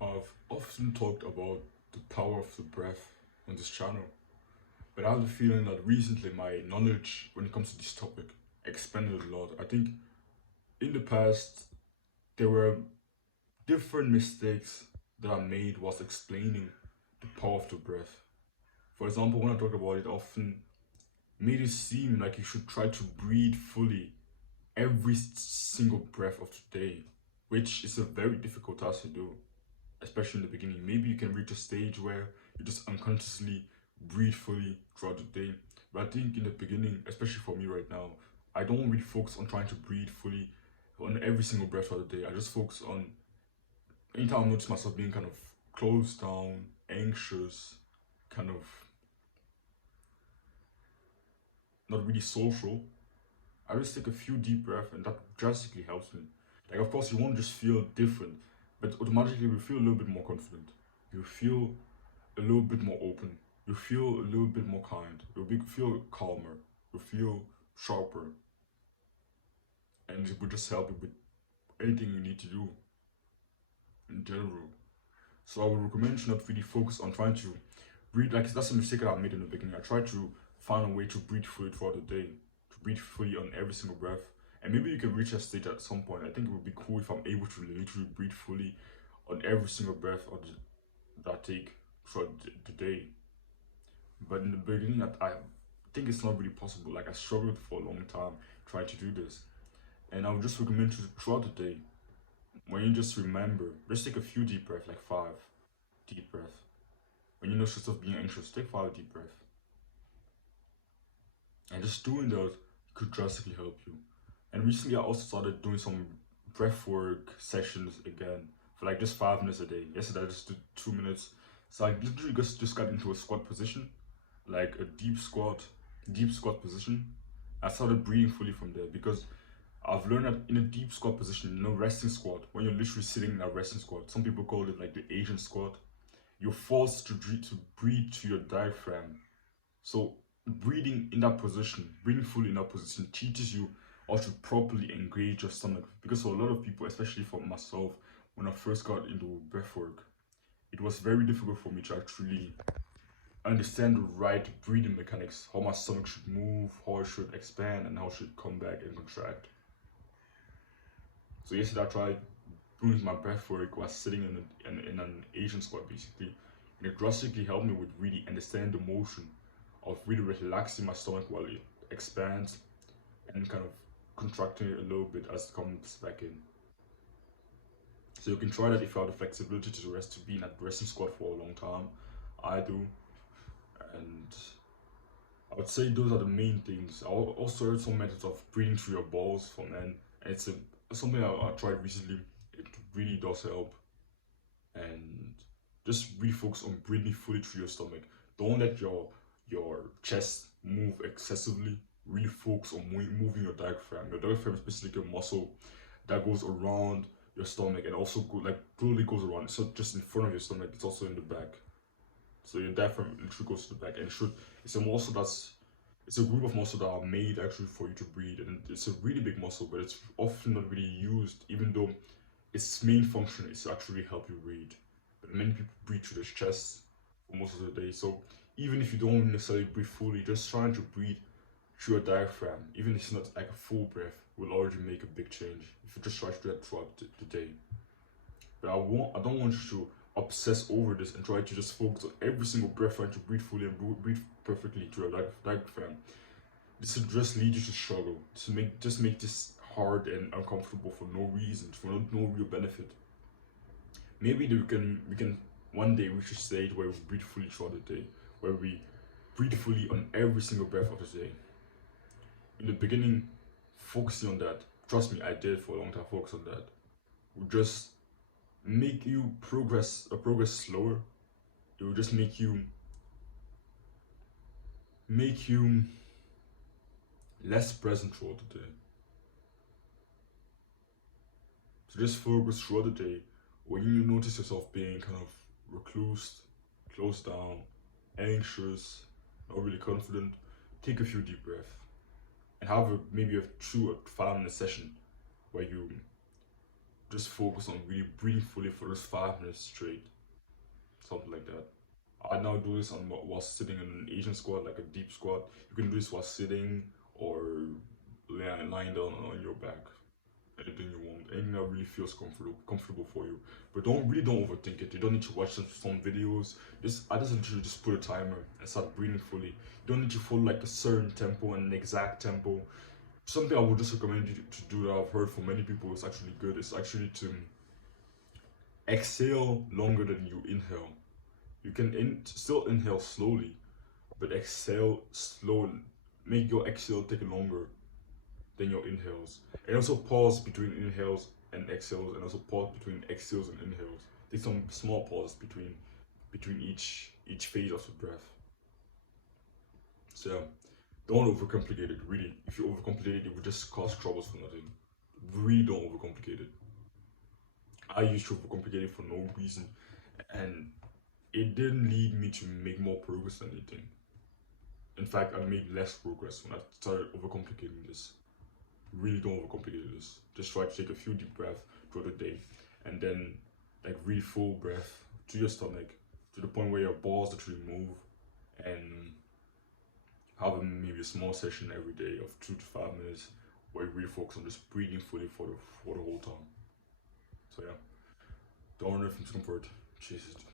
I've often talked about the power of the breath on this channel, but I have the feeling that recently my knowledge when it comes to this topic expanded a lot. I think in the past there were different mistakes that I made whilst explaining the power of the breath. For example, when I talk about it, I often made it seem like you should try to breathe fully every single breath of the day, which is a very difficult task to do, especially in the beginning. Maybe you can reach a stage where you just unconsciously breathe fully throughout the day. But I think in the beginning, especially for me right now, I don't really focus on trying to breathe fully on every single breath throughout the day. I just focus on anytime I notice myself being kind of closed down, anxious, kind of not really social, I just take a few deep breaths and that drastically helps me. Like, of course, you won't just feel different, but automatically you feel a little bit more confident. You feel a little bit more open. You feel a little bit more kind. Feel calmer. You feel sharper. And it will just help you with anything you need to do in general. So I would recommend you not really focus on trying to breathe. Like, that's a mistake that I made in the beginning. I tried to find a way to breathe fully throughout the day, to breathe fully on every single breath. And maybe you can reach a state at some point. I think it would be cool if I'm able to literally breathe fully on every single breath that I take throughout the day. But in the beginning, I think it's not really possible. Like, I struggled for a long time trying to do this. And I would just recommend you to throughout the day, when you just remember, just take a few deep breaths, like 5 deep breaths. When you notice yourself being anxious, take 5 deep breaths. And just doing those could drastically help you. And recently I also started doing some breathwork sessions again for like just 5 minutes a day. Yesterday I just did 2 minutes. So I literally just got into a squat position, like a deep squat position. I started breathing fully from there because I've learned that in a deep squat position, resting squat, when you're literally sitting in a resting squat, some people call it like the Asian squat, you're forced to breathe to your diaphragm. So breathing in that position, breathing fully in that position teaches you how to properly engage your stomach. Because for a lot of people, especially for myself, when I first got into breathwork, it was very difficult for me to actually understand the right breathing mechanics, how my stomach should move, how it should expand, and how it should come back and contract. So yesterday I tried doing my breathwork while sitting in an Asian squat basically. And it drastically helped me with really understanding the motion of really relaxing my stomach while it expands and kind of contracting it a little bit as it comes back in. So you can try that if you have the flexibility to be in that resting squat for a long time. I do, and I would say those are the main things. I also heard some methods of breathing through your balls for men, and it's something I tried recently. It really does help, and just really focus on breathing fully through your stomach. Don't let your chest move excessively. Really focus on moving your diaphragm. Your diaphragm is basically a muscle that goes around your stomach and also literally goes around. It's not just in front of your stomach; it's also in the back. So your diaphragm literally goes to the back, and it's a muscle that's it's a group of muscles that are made actually for you to breathe, and it's a really big muscle, but it's often not really used, even though its main function is to actually help you breathe. But many people breathe through their chest for most of the day. So even if you don't necessarily breathe fully, just trying to breathe through your diaphragm, even if it's not like a full breath, will already make a big change if you just try to do that throughout the day. But I don't want you to obsess over this and try to just focus on every single breath, trying to breathe fully and breathe perfectly through your diaphragm. This will just lead you to struggle. Just make this hard and uncomfortable for no reason, for no real benefit. Maybe we can one day reach a stage where we breathe fully throughout the day, where we breathe fully on every single breath of the day. In the beginning, focusing on that, trust me, I did for a long time focus on that, would just make you progress slower. It will just make you less present throughout the day. So just focus throughout the day. When you notice yourself being kind of recluse, closed down, anxious, not really confident, take a few deep breaths and have maybe a 2 or 5 minute session where you just focus on really breathing fully for those 5 minutes straight, something like that. I now do this on while sitting in an Asian squat, like a deep squat. You can do this while sitting or lying down on your back. Anything you want, anything that really feels comfortable for you. But don't overthink it. You don't need to watch some videos. I just literally just put a timer and start breathing fully. You don't need to follow like a certain tempo and an exact tempo. Something I would just recommend you to do that I've heard from many people is actually good. Is actually to exhale longer than you inhale. You can still inhale slowly, but exhale slowly. Make your exhale take longer than your inhales. And also pause between inhales and exhales, and also pause between exhales and inhales. Take some small pause between each phase of the breath. So yeah, don't overcomplicate it. Really, if you overcomplicate it, it will just cause troubles for nothing. Really, don't overcomplicate it. I used to overcomplicate it for no reason, and it didn't lead me to make more progress than anything. In fact, I made less progress when I started overcomplicating this. Really don't overcomplicate this. Just try to take a few deep breaths throughout the day, and then like really full breath to your stomach to the point where your balls literally move, and have maybe a small session every day of 2 to 5 minutes where you really focus on just breathing fully for the whole time. So yeah, don't run from discomfort. Chase it.